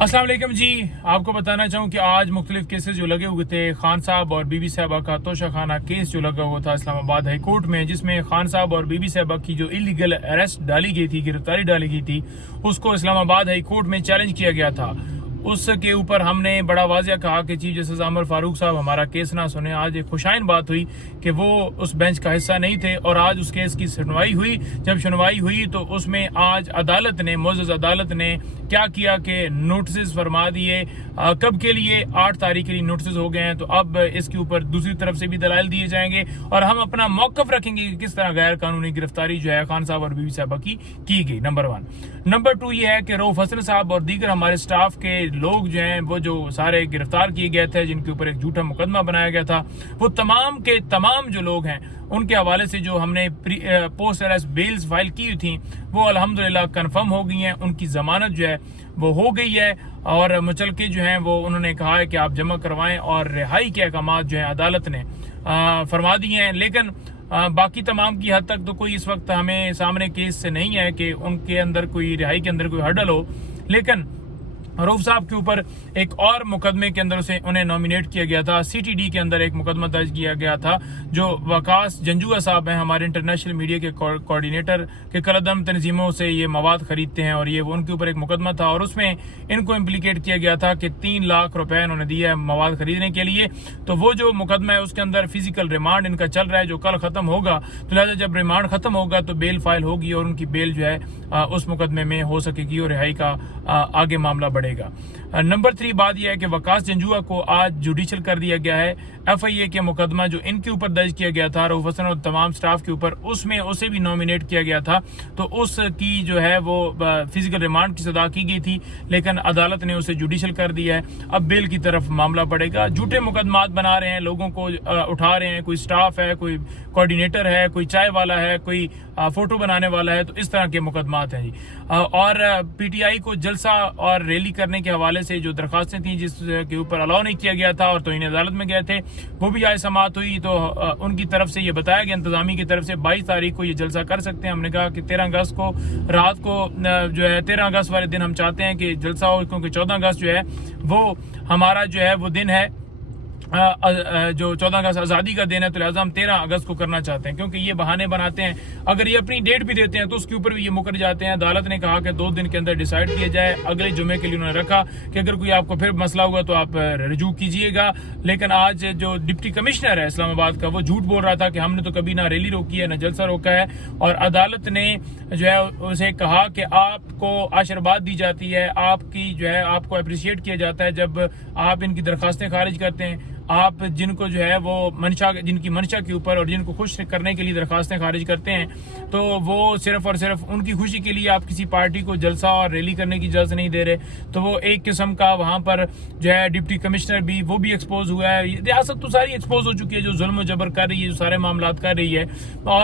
अस्सलाम वालेकुम जी। आपको बताना चाहूँ कि आज मुख्तलिफ केसेस जो लगे हुए थे, खान साहब और बीबी साहबा का तोशा खाना केस जो लगा हुआ था इस्लामाबाद हाई कोर्ट में, जिसमें खान साहब और बीबी साहबा की जो इलीगल अरेस्ट डाली गई थी, गिरफ्तारी डाली गई थी, उसको इस्लामाबाद हाई कोर्ट में चैलेंज किया गया था। उसके ऊपर हमने बड़ा वाज़िया कहा कि चीफ जस्टिस अमर फारूक साहब हमारा केस ना सुने। आज एक खुशाइन बात हुई कि वो उस बेंच का हिस्सा नहीं थे और आज उस केस की सुनवाई हुई। जब सुनवाई हुई तो उसमें आज अदालत ने, मुअज़्ज़ज़ अदालत ने क्या किया कि नोटिस फरमा दिए। कब के लिए? 8 तारीख के लिए नोटिस हो गए हैं। तो अब इसके ऊपर दूसरी तरफ से भी दलाइल दिए जाएंगे और हम अपना मौकफ रखेंगे कि किस तरह गैर कानूनी गिरफ्तारी जो है खान साहब और बीबी साहबा की गई। नंबर 1। नंबर 2 ये है कि रऊफ हसन साहब और दीगर हमारे स्टाफ के लोग जो हैं वो जो सारे गिरफ्तार किए गए थे, जिनके ऊपर एक झूठा मुकदमा बनाया गया था, वो तमाम के तमाम जो लोग हैं उनके हवाले से जो हमने पोस्ट अरेस्ट बेल्स फाइल की थी वो अल्हम्दुलिल्लाह कंफर्म हो गई हैं। उनकी जमानत जो है वो हो गई है और मुचलके जो हैं वो उन्होंने कहा है कि आप जमा करवाएं और रिहाई के अहकाम जो हैं अदालत ने फरमा दिए हैं। लेकिन बाकी तमाम की हद तक तो कोई इस वक्त हमें सामने केस से नहीं है कि उनके अंदर कोई रिहाई के अंदर कोई हर्डल हो। लेकिन रऊफ साहब के ऊपर एक और मुकदमे के अंदर से उन्हें नॉमिनेट किया गया था। सीटीडी के अंदर एक मुकदमा दर्ज किया गया था। जो वकास जंजुआ साहब हैं, हमारे इंटरनेशनल मीडिया के कोऑर्डिनेटर के कलदम तंजीमों से ये मवाद खरीदते हैं और ये उनके ऊपर एक मुकदमा था और उसमें इनको इम्प्लीकेट किया गया था कि 3 लाख रुपए इन्होंने दिए है मवाद खरीदने के लिए। तो वो जो मुकदमा है उसके अंदर फिजिकल रिमांड इनका चल रहा है जो कल खत्म होगा। तो लिहाजा जब रिमांड खत्म होगा तो बेल फाइल होगी और उनकी बेल जो है उस मुकदमे में हो सकेगी और रिहाई का आगे मामला बढ़ेगा। नंबर 3 बात यह है कि वकास जंजुआ को आज जुडिशियल कर दिया गया है। FIA के मुकदमा जो इनके ऊपर दर्ज किया गया था रऊफ हसन और तमाम स्टाफ के ऊपर, उसमें उसे भी नॉमिनेट किया गया था। तो उसकी जो है वो फिजिकल रिमांड की सजा की गई थी, लेकिन अदालत ने उसे जुडिशियल कर दिया है। अब बेल की तरफ मामला बढ़ेगा। झूठे मुकदमात बना रहे हैं, लोगों को उठा रहे हैं। कोई स्टाफ है, कोई कोऑर्डिनेटर है, कोई चाय वाला है, कोई फोटो बनाने वाला है। तो इस तरह के मुकदमात हैं जी। और PTI को जलसा और रैली करने के हवाले से जो दरखास्तें थी जिसके ऊपर अलाउ नहीं किया गया था और तो इन्हें अदालत में गए थे, वो भी आज समाअत हुई। तो उनकी तरफ से ये बताया गया, इंतजामी की तरफ से 22 तारीख को ये जलसा कर सकते हैं। हमने कहा कि 13 अगस्त को रात को जो है 13 अगस्त वाले दिन हम चाहते हैं कि जलसा हो, क्योंकि 14 अगस्त जो है वो हमारा जो है वो दिन है जो 14 अगस्त आज़ादी का दिन है। तो लिहाजा हम 13 अगस्त को करना चाहते हैं, क्योंकि ये बहाने बनाते हैं। अगर ये अपनी डेट भी देते हैं तो उसके ऊपर भी ये मुकर जाते हैं। अदालत ने कहा कि 2 दिन के अंदर डिसाइड किया जाए। अगले जुमे के लिए उन्होंने रखा कि अगर कोई आपको फिर मसला हुआ तो आप रजू कीजिएगा। लेकिन आज जो डिप्टी कमिश्नर है इस्लामाबाद का, वो झूठ बोल रहा था कि हमने तो कभी ना रैली रोकी है ना जलसा रोका है। और अदालत ने जो है उसे कहा कि आपको आशीर्वाद दी जाती है, आपकी जो है आपको अप्रिशिएट किया जाता है जब आप इनकी दरखास्तें खारिज करते हैं। आप जिनको जो है वो जिनकी मंशा के ऊपर और जिनको खुश करने के लिए दरखास्तें खारिज करते हैं, तो वो सिर्फ और सिर्फ उनकी खुशी के लिए आप किसी पार्टी को जलसा और रैली करने की इजाजत नहीं दे रहे। तो वो एक किस्म का वहां पर जो है डिप्टी कमिश्नर भी वो भी एक्सपोज हुआ है। रियासत तो सारी एक्सपोज हो चुकी है जो जुल्म जबर कर रही है, जो सारे मामलात कर रही है। और